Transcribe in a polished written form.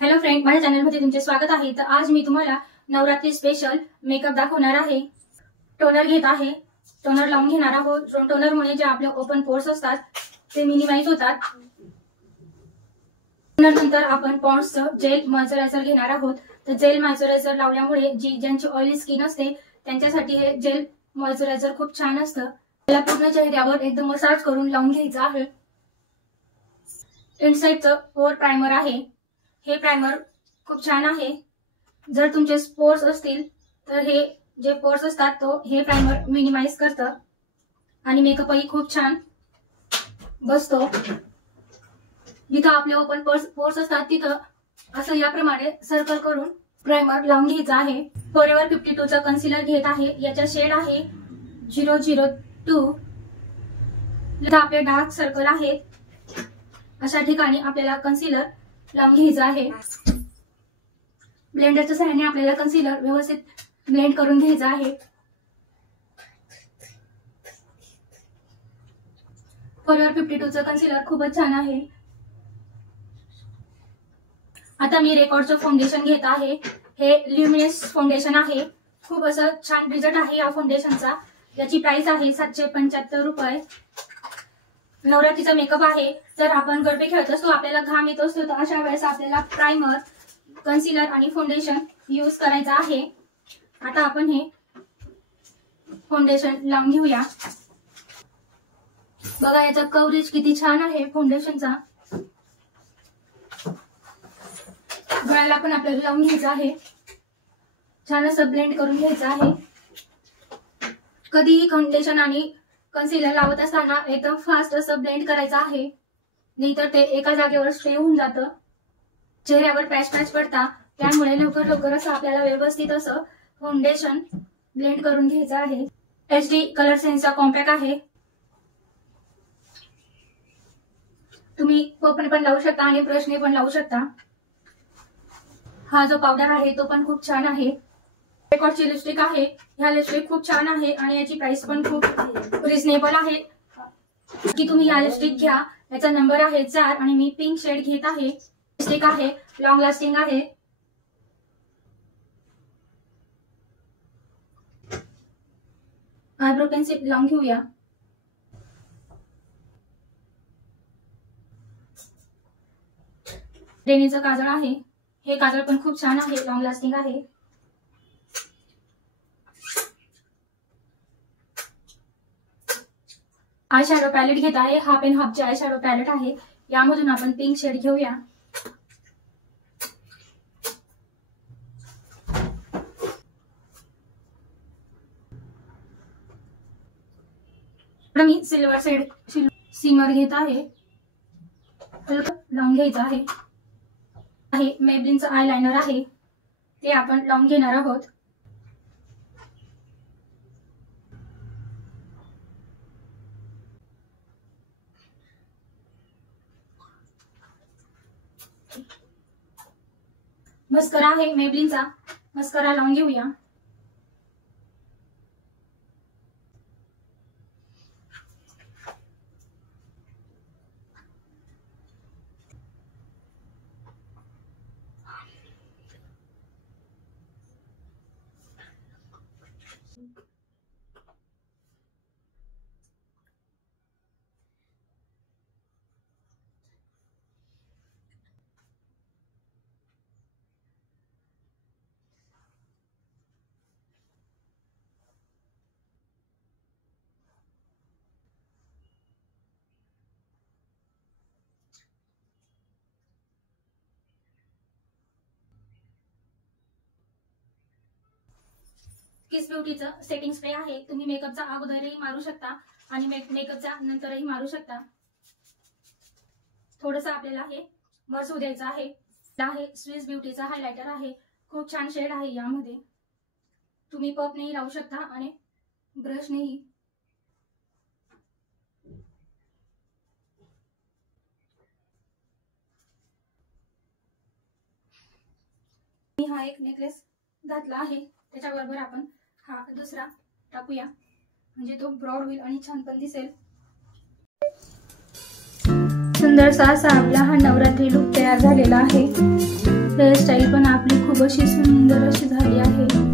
Hello friend, माझ्या चॅनलमध्ये तुमचे स्वागत आहे। तर आज मी तुम्हाला नवरात्री स्पेशल मेकअप दाखवणार आहे। टोनर घेत आहे, टोनर लावून घेणार आहोत। टोनरमुळे जे आपले ओपन पोर्स असतात ते मिनिमाइज होतात। नंतर आपण पॉन्ड्सचं जेल मॉइश्चरायझर घेणार आहोत। तर जेल मॉइश्चरायझर लावल्यामुळे ज्यांची ऑइली स्किन असते त्यांच्यासाठी हे जेल मॉइश्चरायझर खूप छान असतं। त्याला पूर्ण चेहऱ्यावर एकदम मसाज करून लावून घ्यायचं आहे। इनसाइडचं पोर प्रायमर आहे। हे प्रायमर खूप छान आहे। जर तुमचे पोर्स असतील तर हे जे पोर्स असतात तो हे प्रायमर मिनिमाइज करतं आणि मेकअपही खूप छान बसतो। जिथं आपले ओपन पोर्स असतात तिथं असं याप्रमाणे सर्कल करून प्रायमर लावून घ्यायचं आहे। फॉरएव्हर 52 चा कन्सिलर घेत आहे। याचा शेड आहे 002। जिथं आपले डार्क सर्कल आहेत अशा ठिकाणी आपल्याला कन्सिलर लावून घ्यायचं आहे। ब्लेंडरच्या सहाय्याने आपल्याला कन्सिलर व्यवस्थित ब्लेंड करून घ्यायचं आहे। फॉरएव्हर 52 चा कन्सिलर खूपच छान आहे। आता मी रेकॉर्डचं फाउंडेशन घेत आहे। हे ल्युमिनस फाउंडेशन आहे। खूप असं छान रिझल्ट आहे या फाउंडेशनचा। याची प्राइस आहे 775 रुपये। नवरात्रीचा मेकअप आहे। जर आपण गरबे खेळत असतो, आपल्याला घाम येत असतो, तर अशा वेळेस आपल्याला प्रायमर, कन्सिलर आणि फाउंडेशन यूज करायचं आहे। आता आपण हे फाउंडेशन लावून घेऊया। बघा याचा कव्हरेज किती छान आहे फाउंडेशनचा। गळ्याला पण आपल्याला लावून घ्यायचं आहे। छान असं ब्लेंड करून घ्यायचं आहे। कधीही फाउंडेशन आणि कन्सिलर लावत असताना एकदम फास्ट असं ब्लेंड करायचं आहे, नाहीतर ते एका जागेवर स्टे होऊन जातं, चेहऱ्यावर पॅच पडता। त्यामुळे लवकर असं आपल्याला व्यवस्थित असं फाउंडेशन ब्लेंड करून घ्यायचं आहे। HD कलर सेन्सचा कॉम्पॅक्ट आहे। तुम्ही पपने पण लावू शकता आणि ब्रशने पण लावू शकता। हा जो पावडर आहे तो पण खूप छान आहे। रेकॉर्डची लिपस्टिक आहे। ह्या लिपस्टिक खूप छान आहे आणि याची प्राइस पण खूप रिझनेबल आहे की तुम्ही या लिपस्टिक घ्या। याचा नंबर आहे 4 आणि मी पिंक शेड घेत आहे। लिपस्टिक आहे, लॉंग लास्टिंग आहे। आयब्रो पेन्सिल लावून घेऊया। रेनीचं काजळ आहे। हे काजळ पण खूप छान आहे, लॉंग लास्टिंग आहे। आय शॅडो पॅलेट घेत आहे। हाफ अँड हाफचे आय शॅडो पॅलेट आहे। यामधून आपण पिंक शेड घेऊया। मी सिल्वर शेड सिमर घेत आहे। लावून घ्यायचं आहे। मेबलिनचं आय लायनर आहे, ते आपण लावून घेणार आहोत। मस्करा आहे मेबलिनचा, मस्करा लावून घेऊया। किस ब्युटीचं सेटिंग स्प्रे आहे। तुम्ही मेकअपचा अगोदरही मारू शकता आणि मेकअपच्या नंतरही मारू शकता। थोडंसं आपल्याला हे मर्सू द्यायचं आहे। स्विस ब्युटीचा हायलायटर आहे। खूप छान शेड आहे यामध्ये। तुम्ही पफनेही लावू शकता आणि ब्रशनेही। मी हा एक नेकलेस घातला आहे, त्याच्याबरोबर आपण हा दुसरा टाकूया, म्हणजे तो ब्रॉड होईल आणि छान पण दिसेल। सुंदरसा असा आपला हा नवरात्री लुक तयार झालेला आहे। हेअरस्टाईल पण आपली खूप अशी सुंदर अशी झाली आहे.